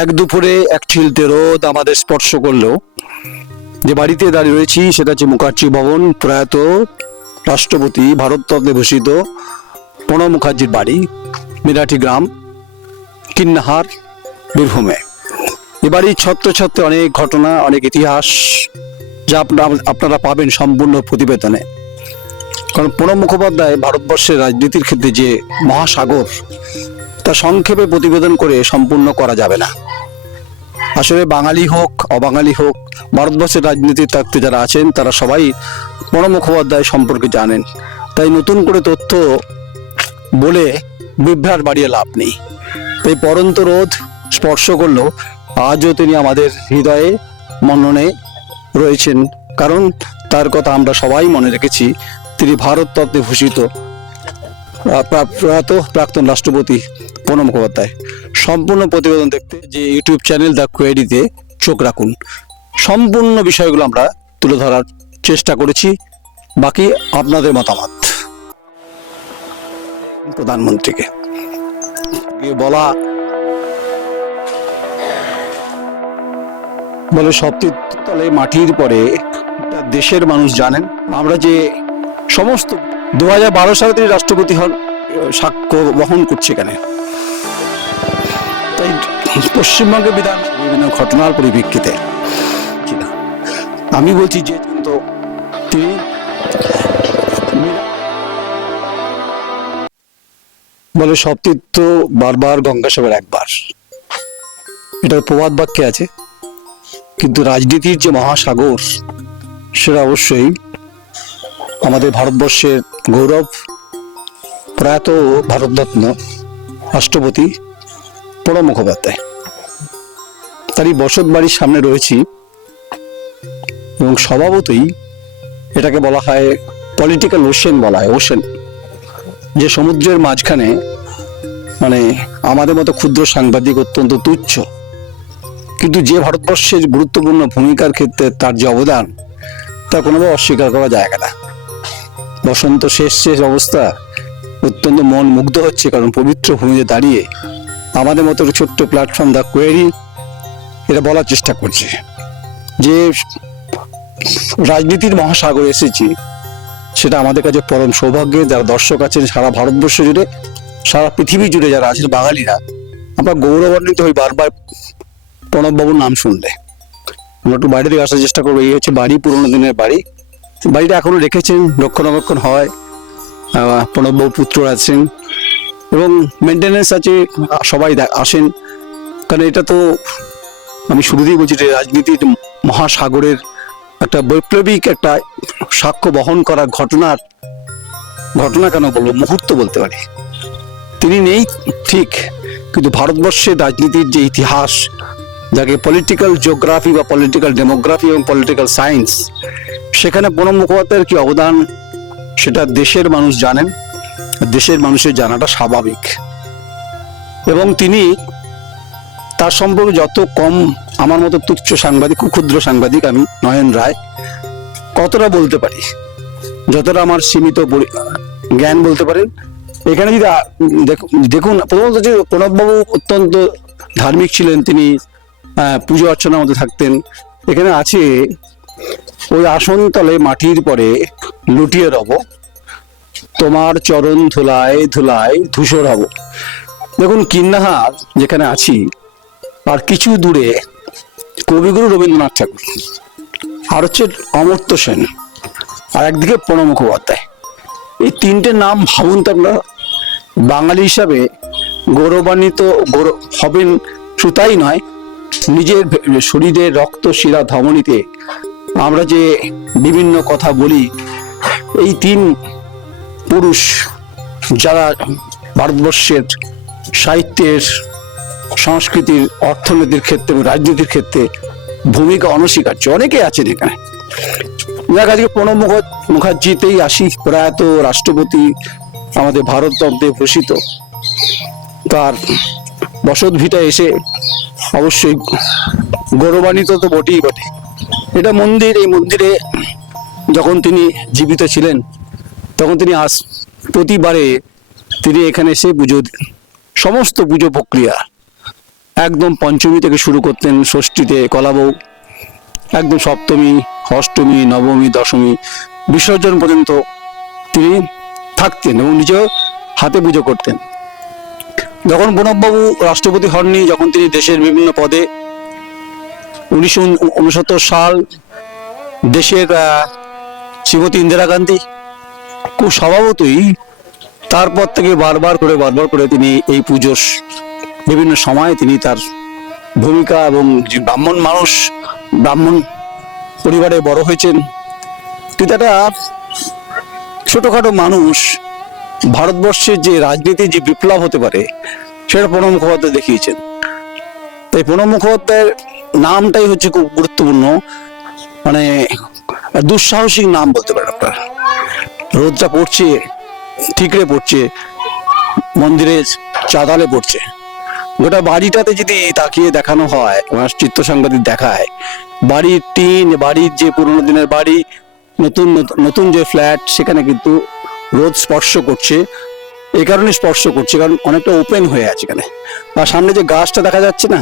এক দুপুরে এক ছিলতে রোদ আমাদের স্পর্শ করলেও যে বাড়িতে দাঁড়িয়ে রয়েছি সেটা হচ্ছে মুখার্জি ভবন, প্রয়াত রাষ্ট্রপতি ভারতরত্নে ভূষিত প্রণব মুখার্জির বাড়ি, মিরাটি গ্রাম, কিন্নাহার, বীরভূমে। এ বাড়ির ছত্র ছত্রে অনেক ঘটনা, অনেক ইতিহাস যা আপনারা পাবেন সম্পূর্ণ প্রতিবেদনে। কারণ প্রণব মুখোপাধ্যায় ভারতবর্ষের রাজনীতির ক্ষেত্রে যে মহাসাগর, তা সংক্ষেপে প্রতিবেদন করে সম্পূর্ণ করা যাবে না। আসলে বাঙালি হোক অবাঙালি হোক, ভারতবর্ষের রাজনীতির তত্ত্বে যারা আছেন তারা সবাই প্রণব মুখোপাধ্যায় সম্পর্কে জানেন। তাই নতুন করে তথ্য বলে বিভ্রাট বাড়িয়ে লাভ নেই। তাই পরন্ত রোদ স্পর্শ করলেও আজও তিনি আমাদের হৃদয়ে মননে রয়েছেন, কারণ তার কথা আমরা সবাই মনে রেখেছি। তিনি ভারতরত্নে ভূষিত প্রয়াত প্রাক্তন রাষ্ট্রপতি প্রণব মুখোপাধ্যায়। সম্পূর্ণ প্রতিবেদন দেখতে যে ইউটিউব চ্যানেল দ্য কোয়েরিতে চোখ রাখুন। সম্পূর্ণ বিষয়গুলো আমরা তুলে ধরার চেষ্টা করেছি, বাকি আপনাদের মতামত। প্রধানমন্ত্রীকে বলে সপ্ততলে মাটির পরে দেশের মানুষ জানেন আমরা যে সমস্ত 2012 সালে তিনি রাষ্ট্রপতি হন, সাক্ষ্য বহন করছে এখানে। তাই পশ্চিমবঙ্গের বিধান বিভিন্ন ঘটনার পরিপ্রেক্ষিতে আমি বলছি যে তিনি বলে সব তীর্থ বারবার গঙ্গাসাগর একবার, এটার প্রবাদ বাক্যে আছে। কিন্তু রাজনীতির যে মহাসাগর সেটা অবশ্যই আমাদের ভারতবর্ষের গৌরব, প্রয়াত ভারতরত্ন রাষ্ট্রপতি প্রণব মুখোপাধ্যায়। তারই বসত বাড়ির সামনে রয়েছি এবং স্বভাবতই এটাকে বলা হয় পলিটিক্যাল ওশেন, বলা হয় ওশেন, যে সমুদ্রের মাঝখানে মানে আমাদের মতো ক্ষুদ্র সাংবাদিক অত্যন্ত তুচ্ছ, কিন্তু যে ভারতবর্ষের গুরুত্বপূর্ণ ভূমিকার ক্ষেত্রে তার যে অবদান তা কোনোভাবে অস্বীকার করা যায় না। বসন্ত শেষ অবস্থা, অত্যন্ত মন মুগ্ধ হচ্ছে, কারণ পবিত্র ভূমিতে দাঁড়িয়ে আমাদের মতো ছোট্ট প্ল্যাটফর্ম দ্য কোয়েরি এটা বলার চেষ্টা করছে যে রাজনীতির মহাসাগরে এসেছি, সেটা আমাদের কাছে পরম সৌভাগ্যের। যারা দর্শক আছেন সারা ভারতবর্ষ জুড়ে, সারা পৃথিবী জুড়ে যারা আছেন বাঙালিরা, আমরা গৌরবান্বিত হই বারবার প্রণববাবুর নাম শুনলে। আমরা একটু বাইরে থেকে আসার চেষ্টা করবো। এই হচ্ছে বাড়ি, পুরোনো দিনের বাড়ি। বাড়িটা এখনো রেখেছেন, রক্ষণাবেক্ষণ হয়, প্রণববাবু পুত্র আছেন এবং মেনটেন্যান্স আছে, সবাই আসেন। কারণ এটা তো আমি শুরুতেই বলছি যে রাজনীতির মহাসাগরের একটা বৈপ্লবিক একটা সাক্ষ্য বহন করার ঘটনা কেন বলবো, মুহূর্ত বলতে পারি। তিনি নেই ঠিক, কিন্তু ভারতবর্ষের রাজনীতির যে ইতিহাস, যাকে পলিটিক্যাল জিওগ্রাফি বা পলিটিক্যাল ডেমোগ্রাফি এবং পলিটিক্যাল সায়েন্স, সেখানে প্রণব মুখোপাধ্যায়ের কি অবদান সেটা দেশের মানুষ জানেন, দেশের মানুষের জানাটা স্বাভাবিক। এবং তিনি তার সম্পর্কে যত কম আমার মতো তুচ্ছ সাংবাদিক, খুব ক্ষুদ্র সাংবাদিক আমি নয়ন রায়, কতটা বলতে পারি, যতটা আমার সীমিত জ্ঞান বলতে পারেন। এখানে যদি দেখুন, প্রথমত যে প্রণববাবু অত্যন্ত ধার্মিক ছিলেন, তিনি পুজো অর্চনার মধ্যে থাকতেন। এখানে আছে ওই আসন তলে মাটির পরে লুটিয়ে রব, তোমার চরণ ধুলায় ধুলায় ধূসর হব। দেখুন কিন্নাহার যেখানে আছি, আর কিছু দূরে কবিগুরু রবীন্দ্রনাথ ঠাকুর, আর হচ্ছে অমর্ত্য সেন, আর একদিকে প্রণব মুখোপাধ্যায়। এই তিনটে নাম ভাবুন তো আপনারা, বাঙালি হিসাবে গৌরবান্বিত হবেন। শুধু তাই নয়, নিজের শরীরে রক্ত শিরা ধমনীতে আমরা যে বিভিন্ন কথা বলি, এই তিন পুরুষ যারা ভারতবর্ষের সাহিত্যের, সংস্কৃতির, অর্থনীতির ক্ষেত্রে, রাজনীতির ক্ষেত্রে ভূমিকা অনস্বীকার্য, অনেকে আছেন এখানে। আজকে প্রণব মুখার্জিতেই আসি, প্রয়াত রাষ্ট্রপতি আমাদের ভারতরত্নে ভূষিত, তার বসত ভিটায় এসে অবশ্যই গৌরবান্বিত তো বটেই বটে। এটা মন্দির, এই মন্দিরে যখন তিনি জীবিত ছিলেন তখন তিনি প্রতিবারে তিনি এখানে এসে সমস্ত পুজো প্রক্রিয়া একদম পঞ্চমী থেকে শুরু করতেন, ষষ্ঠীতে কলাবউ, একদম সপ্তমী, অষ্টমী, নবমী, দশমী, বিসর্জন পর্যন্ত তিনি থাকতেন এবং নিজেও হাতে পুজো করতেন। যখন প্রণববাবু রাষ্ট্রপতি হননি, যখন তিনি দেশের বিভিন্ন পদে 1969 সাল দেশের শ্রীমতী ইন্দিরা গান্ধী খুব স্বভাবতই তারপর থেকে বারবার করে তিনি এই পুজোর বিভিন্ন সময় তিনি তার ভূমিকা, এবং যে ব্রাহ্মণ মানুষ, ব্রাহ্মণ পরিবারে বড় হয়েছেন, কিন্তু একটা ছোটখাটো মানুষ ভারতবর্ষের যে রাজনীতি যে বিপ্লব হতে পারে সেটা প্রণব মুখোপাধ্যায় দেখিয়েছেন। তাই প্রণব মুখোপাধ্যায়ের নামটাই হচ্ছে খুব গুরুত্বপূর্ণ, মানে দুঃসাহসিক নাম বলতে পারেন আপনার। রোদটা পড়ছে, ঠিকরে পড়ছে, মন্দিরের চাতালে পড়ছে, গোটা বাড়িটাতে যদি তাকিয়ে দেখানো হয়, আমার চিত্র সাংবাদিক দেখায়, বাড়ির টিন, বাড়ির যে পুরোনো দিনের বাড়ি, নতুন নতুন যে ফ্ল্যাট, সেখানে কিন্তু রোদ স্পর্শ করছে। এই কারণে স্পর্শ করছে কারণ অনেকটা ওপেন হয়ে আছে এখানে। আর সামনে যে গাছটা দেখা যাচ্ছে না,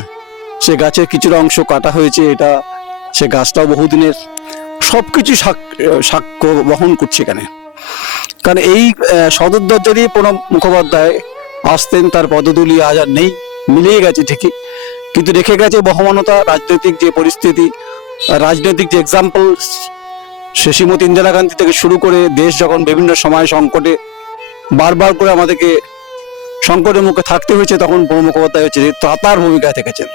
সে গাছের কিছুটা অংশ কাটা হয়েছে, এটা সে গাছটাও বহুদিনের, সবকিছু সাক্ষ্য বহন করছে এখানে। কারণ এই সদর দরজা দিয়ে প্রণব মুখোপাধ্যায় আসতেন, তার পদতুলি আজ আর নেই, মিলিয়ে গেছে ঠিকই, কিন্তু রেখে গেছে বহমানতা, রাজনৈতিক যে পরিস্থিতি, রাজনৈতিক যে এক্সাম্পল, সে শ্রীমতী ইন্দিরা গান্ধী থেকে শুরু করে দেশ যখন বিভিন্ন সময় সংকটে বারবার করে আমাদেরকে সংকটের মুখে থাকতে হয়েছে, তখন প্রণব মুখোপাধ্যায় হচ্ছে তার ভূমিকায় থেকেছেন।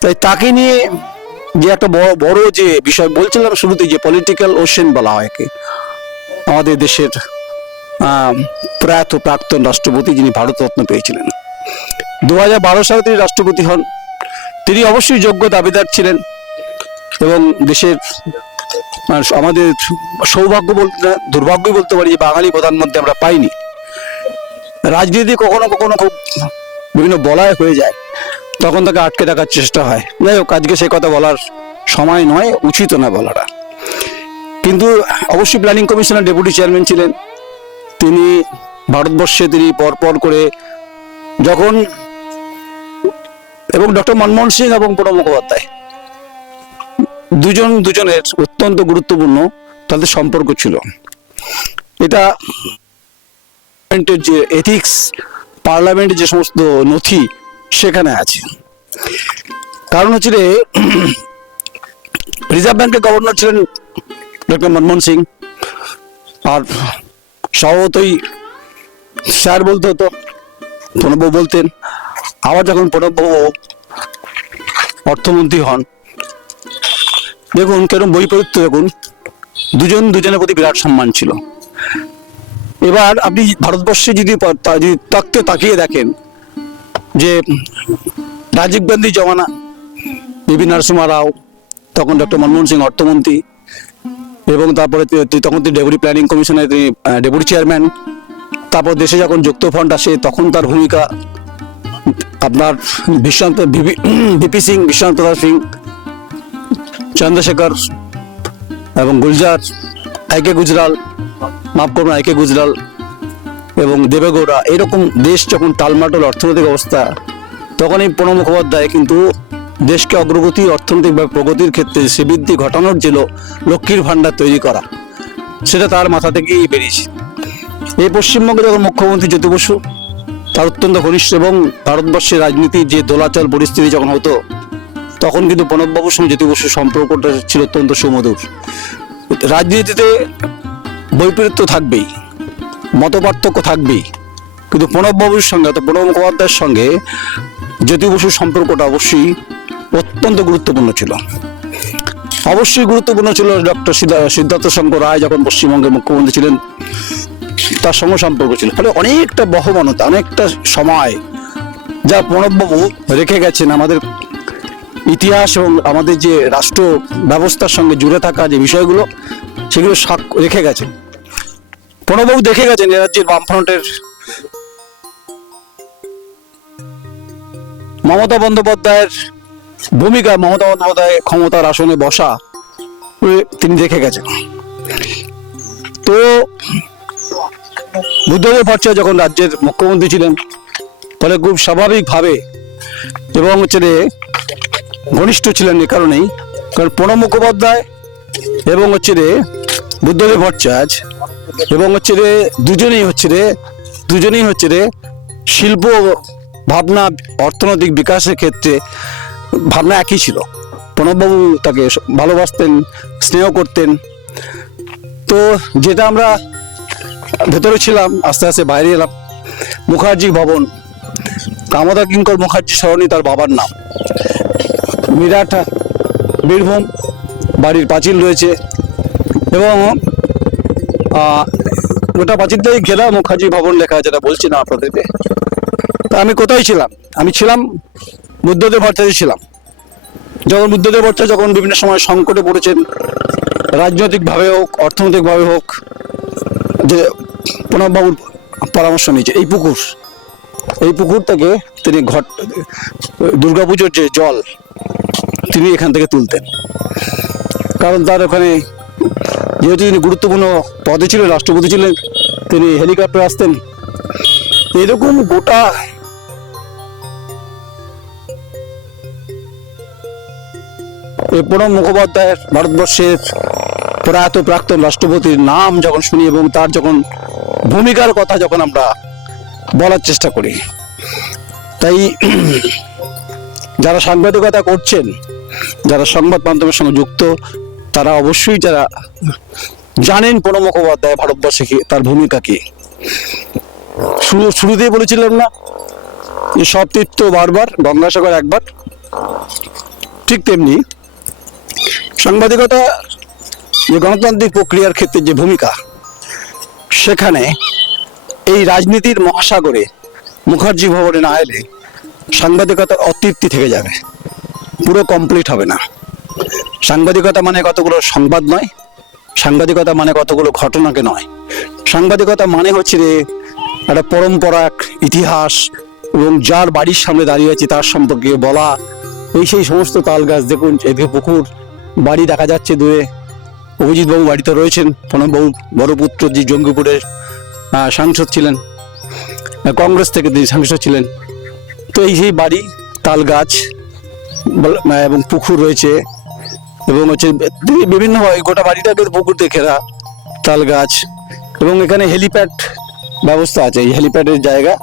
তাই তাকে নিয়ে যে একটা বড় যে বিষয় বলছিলাম শুরুতে, যে পলিটিক্যাল ওশেন বলা হয় একে, আমাদের দেশের প্রয়াত প্রাক্তন রাষ্ট্রপতি যিনি ভারতরত্ন পেয়েছিলেন, 2012 সালে তিনি রাষ্ট্রপতি হন। তিনি অবশ্যই যোগ্য দাবিদার ছিলেন এবং দেশের আমাদের সৌভাগ্য বলতে দুর্ভাগ্যই বলতে পারি যে বাঙালি প্রধানমন্ত্রী আমরা পাইনি। রাজনীতি কখনো কখনো খুব বিভিন্ন বলয় হয়ে যায়, তখন তাকে আটকে রাখার চেষ্টা হয়। যাই হোক, আজকে সে কথা বলার সময় নয়, উচিত না বলাটা। কিন্তু অবশ্যই প্ল্যানিং কমিশনের ডেপুটি চেয়ারম্যান ছিলেন তিনি। ভারতবর্ষে তিনি পরপর করে যখন, এবং ডক্টর মনমোহন সিং এবং প্রণব মুখোপাধ্যায় দুজনের অত্যন্ত গুরুত্বপূর্ণ তাদের সম্পর্ক ছিল। এটা যে এথিক্স, পার্লামেন্টের যে সমস্ত নথি সেখানে আছে। কারণ হচ্ছে রিজার্ভ ব্যাংকের গভর্নর ছিলেন ডক্টর মনমোহন সিং, আর স্বভাবতই স্যার বলতে হতো, প্রণববাবু বলতেন। আবার যখন প্রণববাবু অর্থমন্ত্রী হন, দেখুন কেরম বৈপরীত্য, দেখুন দুজনের প্রতি বিরাট সম্মান ছিল। এবার আপনি ভারতবর্ষে যদি তাকিয়ে দেখেন যে রাজীব গান্ধী জমানা, পিভি নরসিংহ রাও, তখন ডক্টর মনমোহন সিং অর্থমন্ত্রী, এবং তারপরে তখন তিনি ডেপুটি প্ল্যানিং কমিশনের তিনি ডেপুটি চেয়ারম্যান। তারপর দেশে যখন যুক্ত ফান্ড আসে, তখন তার ভূমিকা আপনার ভিপি সিং, বিশ্বনাথ প্রতাপ সিং, চন্দ্রশেখর এবং গুলজার, আইকে গুজরাল এবং দেবেগৌড়া, এরকম দেশ যখন টালমাটল অর্থনৈতিক অবস্থা, তখন এই প্রণব মুখোপাধ্যায় কিন্তু দেশকে অগ্রগতি, অর্থনৈতিক বা প্রগতির ক্ষেত্রে শ্রীবৃদ্ধি ঘটানোর যে লক্ষ্মীর ভাণ্ডার তৈরি করা, সেটা তার মাথা থেকেই বেরিয়েছে। এই পশ্চিমবঙ্গে যখন মুখ্যমন্ত্রী জ্যোতি বসু, তার অত্যন্ত ঘনিষ্ঠ, এবং ভারতবর্ষের রাজনীতির যে দোলাচল পরিস্থিতি যখন হতো, তখন কিন্তু প্রণববাবুর সঙ্গে জ্যোতি বসুর সম্পর্কটা ছিল অত্যন্ত সুমধুর। রাজনীতিতে বৈপরীত্য থাকবেই, মত পার্থক্য থাকবেই, কিন্তু প্রণববাবুর সঙ্গে অর্থাৎ প্রণব মুখোপাধ্যায়ের সঙ্গে জ্যোতি বসুর সম্পর্কটা অবশ্যই অত্যন্ত গুরুত্বপূর্ণ ছিল। অবশ্যই গুরুত্বপূর্ণ ছিল ডক্টর সিদ্ধার্থ শঙ্কর রায় যখন পশ্চিমবঙ্গের মুখ্যমন্ত্রী ছিলেন, তার সঙ্গে সম্পর্ক ছিল। ফলে অনেকটা বহমানতা, অনেকটা সময় যা প্রণববাবু রেখে গেছেন আমাদের ইতিহাস এবং আমাদের যে রাষ্ট্র ব্যবস্থার সঙ্গে জুড়ে থাকা যে বিষয়গুলো, সেগুলো রেখে গেছেন। প্রণববাবু দেখে গেছেন এ রাজ্যের বামফ্রন্টের মমতা বন্দ্যোপাধ্যায়ের ভূমিকা, মমতা বন্দ্যোপাধ্যায় ক্ষমতার আসনে বসা তিনি দেখে গেছেন। তো বুদ্ধদেব ভট্টাচার্য যখন রাজ্যের মুখ্যমন্ত্রী ছিলেন, ফলে খুব স্বাভাবিকভাবে এবং হচ্ছে রে ঘনিষ্ঠ ছিলেন এ কারণেই, কারণ প্রণব মুখোপাধ্যায় এবং হচ্ছে রে বুদ্ধদেব ভট্টাচার্য এবং হচ্ছে রে দুজনেই হচ্ছে রে শিল্প ভাবনা, অর্থনৈতিক বিকাশের ক্ষেত্রে ভাবনা একই ছিল। প্রণববাবু তাকে ভালোবাসতেন, স্নেহ করতেন। তো যেটা আমরা ভেতরে ছিলাম, আস্তে আস্তে বাইরে এলাম। মুখার্জি ভবন, কামদা কিঙ্কর মুখার্জি সরণি তার বাবার নাম। মিরাট, বীরভূম, বাড়ির পাঁচিল রয়েছে এবং গোটা পাঁচিলটাই ঘেরা মুখার্জি ভবন লেখা, যেটা বলছি না আপনাদেরকে। তা আমি কোথায় ছিলাম? আমি ছিলাম বুদ্ধদেব ভট্টাচার্য ছিলাম। যখন বুদ্ধদেব ভট্টাচার্য যখন বিভিন্ন সময় সংকটে পড়েছেন, রাজনৈতিকভাবে হোক, অর্থনৈতিকভাবে হোক, যে প্রণববাবুর পরামর্শ নিয়েছে এই পুকুর থেকে তিনি দুর্গাপুজোর যে জল তিনি এখান থেকে তুলতেন। কারণ তার ওখানে যেহেতু তিনি গুরুত্বপূর্ণ পদে ছিলেন, রাষ্ট্রপতি ছিলেন, তিনি হেলিকপ্টার আসতেন। এরকম গোটা প্রণব মুখোপাধ্যায়ের, ভারতবর্ষের প্রয়াত প্রাক্তন রাষ্ট্রপতির নাম যখন শুনি এবং তার যখন ভূমিকার কথা যখন আমরা বলার চেষ্টা করি, তাই যারা সাংবাদিকতা করছেন, যারা সংবাদ মাধ্যমের সঙ্গে যুক্ত, তারা অবশ্যই যারা জানেন প্রণব মুখোপাধ্যায় ভারতবর্ষে কি, তার ভূমিকা কি। শুরুতেই বলেছিলাম না যে সব তীর্থ বারবার, গঙ্গাসাগর একবার। ঠিক তেমনি সাংবাদিকতা যে গণতান্ত্রিক প্রক্রিয়ার ক্ষেত্রে যে ভূমিকা, সেখানে এই রাজনীতির মহাসাগরে মুখার্জি ভবনে না এলে সাংবাদিকতার অতৃপ্তি থেকে যাবে, পুরো কমপ্লিট হবে না। সাংবাদিকতা মানে কতগুলো সংবাদ নয়, সাংবাদিকতা মানে কতগুলো ঘটনাকে নয়, সাংবাদিকতা মানে হচ্ছে রে একটা পরম্পরা, ইতিহাস, এবং যার বাড়ির সামনে দাঁড়িয়ে আছে তার সম্পর্কে বলা। এই সেই সমস্ত তাল গাছ, দেখুন এদিকে পুকুর, বাড়ি দেখা যাচ্ছে দূরে, অভিজিৎবাবু বাড়িতে রয়েছেন, প্রণববাবু বড় পুত্র যে জঙ্গিপুরের সাংসদ ছিলেন, কংগ্রেস থেকে তিনি সাংসদ ছিলেন। তো এই সেই বাড়ি, তাল গাছ এবং পুকুর রয়েছে, এবং হচ্ছে বিভিন্ন গোটা বাড়িটাকে পুকুর দিয়ে ঘেরা, তাল গাছ, এবং এখানে হেলিপ্যাড ব্যবস্থা আছে। এই হেলিপ্যাডের জায়গা,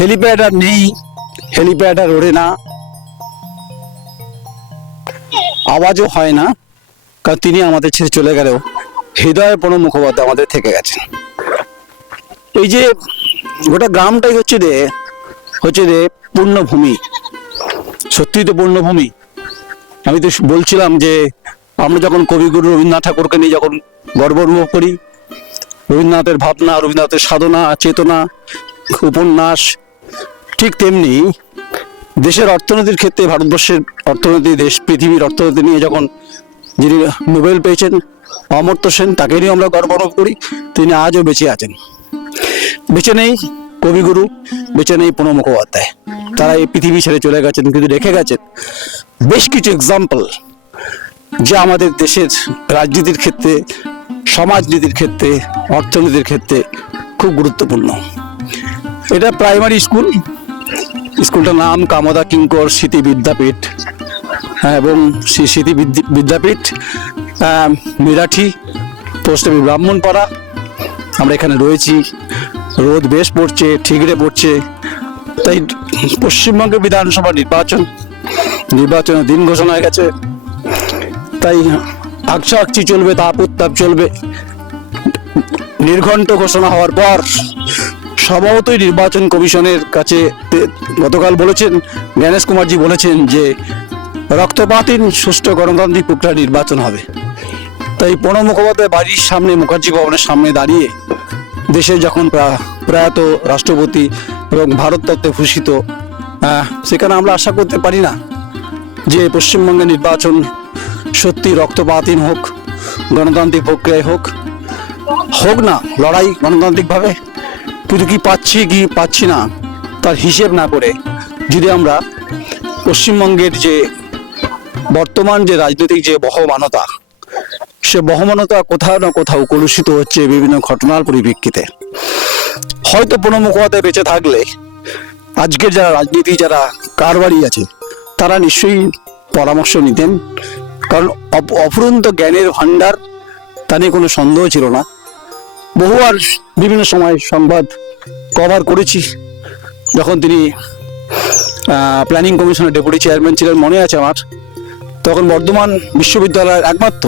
হেলিপ্যাড আর নেই, হেলিপ্যাড আর ওড়ে না, আওয়াজও হয় না, কারণ তিনি আমাদের ছেড়ে চলে গেলেও হৃদয়ে প্রণব মুখোপাধ্যায় আমাদের থেকে গেছেন। এই যে গোটা গ্রামটাই হচ্ছে রে পূর্ণভূমি, সত্যিই তো পূর্ণভূমি। আমি তো বলছিলাম যে আমরা যখন কবিগুরু রবীন্দ্রনাথ ঠাকুরকে নিয়ে যখন গর্ব অনুভব করি, রবীন্দ্রনাথের ভাবনা, রবীন্দ্রনাথের সাধনা, চেতনা, উপন্যাস, ঠিক তেমনি দেশের অর্থনীতির ক্ষেত্রে, ভারতবর্ষের অর্থনীতি, দেশ পৃথিবীর অর্থনীতি নিয়ে যখন যিনি নোবেল পেয়েছেন অমর্ত্য সেন, তাকে নিয়ে আমরা গর্ব অনুভব করি। তিনি আজও বেঁচে আছেন। বেঁচে নেই কবিগুরু, বেঁচে নেই প্রণব মুখোপাধ্যায়, তারা এই পৃথিবী ছেড়ে চলে গেছেন, কিন্তু রেখে গেছেন বেশ কিছু এক্সাম্পল, যে আমাদের দেশের রাজনীতির ক্ষেত্রে, সমাজনীতির ক্ষেত্রে, অর্থনীতির ক্ষেত্রে খুব গুরুত্বপূর্ণ। এটা প্রাইমারি স্কুল, স্কুলটার নাম কামদা কিঙ্কর স্মৃতি বিদ্যাপীঠ, এবং সেই স্মৃতি বিদ্যাপীঠ মিরাঠি, পোস্ট অফিস ব্রাহ্মণপাড়া। আমরা এখানে রয়েছি, রোদ বেশ পড়ছে, ঠিকরে পড়ছে। তাই পশ্চিমবঙ্গে বিধানসভা নির্বাচনের দিন ঘোষণা হয়ে গেছে, তাই আকছি চলবে, তাপ উত্তাপ চলবে। নির্ঘণ্ট ঘোষণা হওয়ার পর স্বভাবতই নির্বাচন কমিশনের কাছে গতকাল বলেছেন, জ্ঞানেশ কুমারজি বলেছেন যে রক্তপাতহীন সুষ্ঠু গণতান্ত্রিক প্রক্রিয়া নির্বাচন হবে। তাই প্রণব মুখোপাধ্যায় বাড়ির সামনে, মুখার্জি ভবনের সামনে দাঁড়িয়ে দেশের যখন প্রয়াত রাষ্ট্রপতি এবং ভারত তত্ত্বে ভূষিত, সেখানে আমরা আশা করতে পারি না যে পশ্চিমবঙ্গের নির্বাচন সত্যি রক্তপাতহীন হোক, গণতান্ত্রিক প্রক্রিয়ায় হোক না লড়াই গণতান্ত্রিকভাবে। কিন্তু কি পাচ্ছি না তার হিসেব না করে যদি আমরা পশ্চিমবঙ্গের যে বর্তমান যে রাজনৈতিক যে বহমানতা, সে বহমানতা কোথাও না কোথাও কলুষিত হচ্ছে বিভিন্ন ঘটনার পরিপ্রেক্ষিতে। হয়তো প্রণব মুখোপাধ্যায় বেঁচে থাকলে আজকের যারা রাজনীতি যারা কারবারি আছে তারা নিশ্চয়ই পরামর্শ নিতেন, কারণ অফুরন্ত জ্ঞানের ভাণ্ডার, তা নিয়ে কোনো সন্দেহ ছিল না। বহুবার বিভিন্ন সময় সংবাদ কভার করেছি, যখন তিনি প্ল্যানিং কমিশনের ডেপুটি চেয়ারম্যান ছিলেন মনে আছে আমার, তখন বর্ধমান বিশ্ববিদ্যালয়ের একমাত্র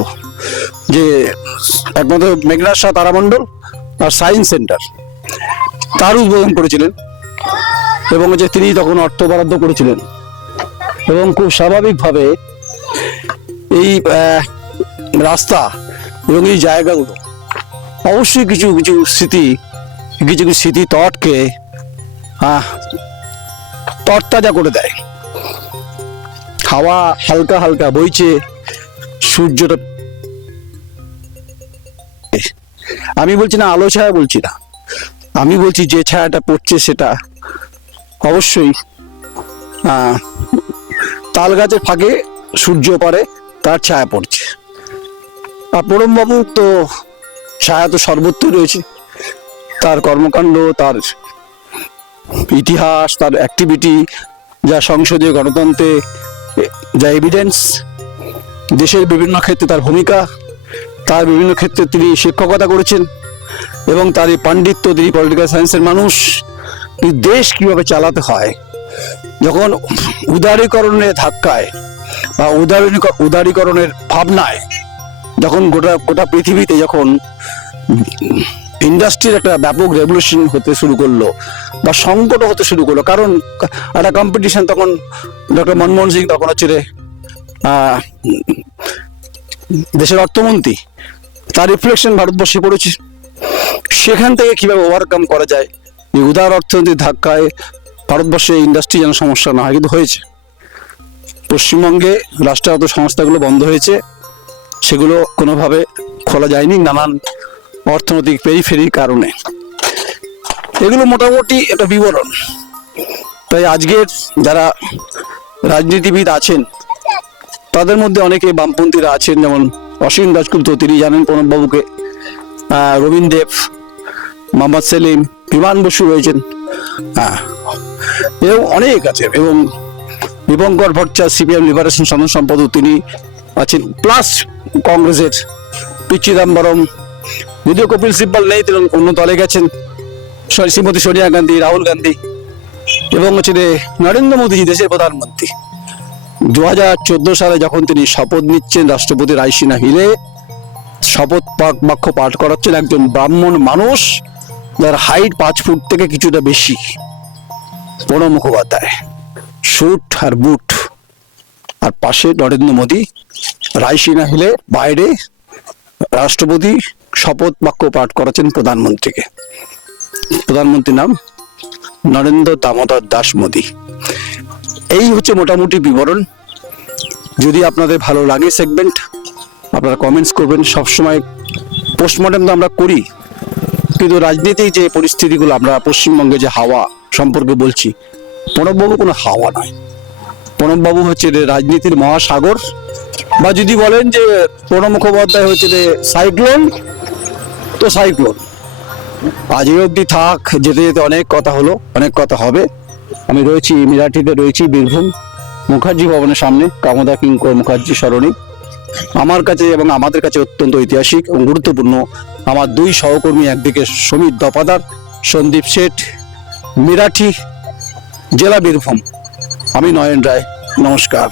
মেঘনাদ শাহ তারামণ্ডল আর সায়েন্স সেন্টার তার উদ্বোধন করেছিলেন, এবং তিনি তখন অর্থ বরাদ্দ করেছিলেন। এবং খুব স্বাভাবিকভাবে এই রাস্তা এবং এই জায়গাগুলো অবশ্যই কিছু কিছু স্মৃতি তটকে তরতাজা করে দেয়। হাওয়া হালকা হালকা বইছে, সূর্যটা, আমি বলছি না আলো ছায়া বলছি না, আমি বলছি যে ছায়াটা পড়ছে সেটা অবশ্যই তাল গাছের ফাঁকে সূর্য পড়ে, তার ছায়া পড়ছে। আর পরমবাবু তো ছায়া তো সর্বত্রই রয়েছে, তার কর্মকাণ্ড, তার ইতিহাস, তার অ্যাক্টিভিটি, যা সংসদীয় গণতন্ত্রে যা এভিডেন্স, দেশের বিভিন্ন ক্ষেত্রে তার ভূমিকা, তার বিভিন্ন ক্ষেত্রে তিনি শিক্ষকতা করেছেন, এবং তার এই পাণ্ডিত্য, তিনি পলিটিক্যাল সায়েন্সের মানুষ, দেশ কিভাবে চালাতে হয়, যখন উদারীকরণের ধাক্কায় বা উদারীকরণের ভাবনায় যখন গোটা পৃথিবীতে যখন ইন্ডাস্ট্রির একটা ব্যাপক রেভলিউশন হতে শুরু করলো বা সংকট হতে শুরু করলো, কারণ একটা কম্পিটিশন, তখন ডক্টর মনমোহন সিং তখন হচ্ছে দেশের অর্থমন্ত্রী, তার রিফ্লেকশন ভারতবর্ষে পড়েছে। সেখান থেকে কিভাবে ওভারকাম করা যায়, এই উদার অর্থনীতির ধাক্কায় ভারতবর্ষে ইন্ডাস্ট্রি যেন সমস্যা না হয়, কিন্তু হয়েছে। পশ্চিমবঙ্গে রাষ্ট্রায়ত্ত সংস্থাগুলো বন্ধ হয়েছে, সেগুলো কোনোভাবে খোলা যায়নি নানান অর্থনৈতিক পেরিফেরির কারণে। এগুলো মোটামুটি একটা বিবরণ। তাই আজকের যারা রাজনীতিবিদ আছেন তাদের মধ্যে অনেকে বামপন্থীরা আছেন, যেমন অসীম দাশগুপ্ত, তিনি জানেন প্রণববাবুকে, রবীন দেব, মোহাম্মদ সেলিম, বিমান বসু রয়েছেন, এবং অনেক আছে, এবং দীপঙ্কর ভট্টাচার্য সিপিএম লিবারেশন সাধারণ সম্পাদক তিনি আছেন, প্লাস কংগ্রেসের পি চিদম্বরম, যদিও কপিল সিব্বল নেই, তিনি অন্য দলে গেছেন, শ্রীমতী সোনিয়া গান্ধী, রাহুল গান্ধী, এবং নরেন্দ্র মোদীজি দেশের প্রধানমন্ত্রী। 2014 সালে যখন তিনি শপথ নিচ্ছেন রাষ্ট্রপতি রাইসিনা হিলে, শপথ বাক্য পাঠ করাচ্ছেন একজন ব্রাহ্মণ মানুষ, যার হাইট 5 ফুট থেকে কিছুটা বেশি, প্রণব মুখোপাধ্যায়, স্যুট আর বুট, আর পাশে নরেন্দ্র মোদী, রাইসিনা হিলে বাইরে রাষ্ট্রপতি শপথ বাক্য পাঠ করাচ্ছেন প্রধানমন্ত্রীকে। প্রধানমন্ত্রীর নাম নরেন্দ্র দামোদর দাস মোদী। এই হচ্ছে মোটামুটি বিবরণ। যদি আপনাদের ভালো লাগে সেগমেন্ট, আপনারা কমেন্টস করবেন। সবসময় পোস্টমর্টেম তো আমরা করি, কিন্তু রাজনীতির যে পরিস্থিতিগুলো, আমরা পশ্চিমবঙ্গে যে হাওয়া সম্পর্কে বলছি, প্রণববাবু কোনো হাওয়া নয়। প্রণববাবু হচ্ছে রাজনীতির মহাসাগর, বা যদি বলেন যে প্রণব মুখোপাধ্যায় হচ্ছে সাইক্লোন, তো সাইক্লোন। আজ এই অবধি থাক, যেতে যেতে অনেক কথা হলো, অনেক কথা হবে। আমি রয়েছি মিরাটিতে, রয়েছি বীরভূম মুখার্জি ভবনের সামনে, কামদা কিঙ্কর মুখার্জি সরণি। আমার কাছে এবং আমাদের কাছে অত্যন্ত ঐতিহাসিক এবং গুরুত্বপূর্ণ। আমার 2 সহকর্মী, একদিকে সমীর দপাদার, সন্দীপ শেঠ, মিরাটি, জেলা বীরভূম। আমি নয়ন রায়, নমস্কার।